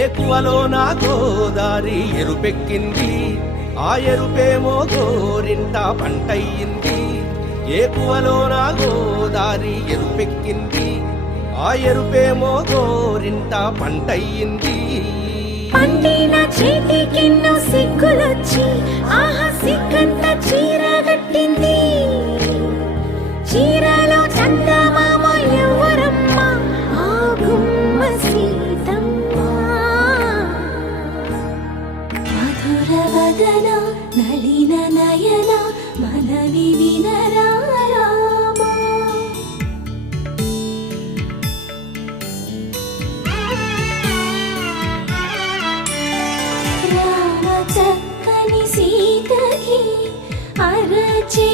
ఏకువలో నా గోదారి ఎరుపెక్కింది, ఆ ఎరుపేమో గోరింట పంటయ్యింది. ఏకువలో నా గోదారి ఎరుపెక్కింది, ఆ ఎరుపేమో గోరింట పంటయ్యింది. పండిన చేతికెన్నో సిగ్గులొచ్చి ఆహా సిగ్గంత చీర కట్టింది. చీరలో చందమామ ఎవరమ్మ, ఆ గుమ్మ సీతమ్మ. మధుర వదన నళిన నయన మనవి వినరా రామా. రామ చక్కని సీతకి అరచే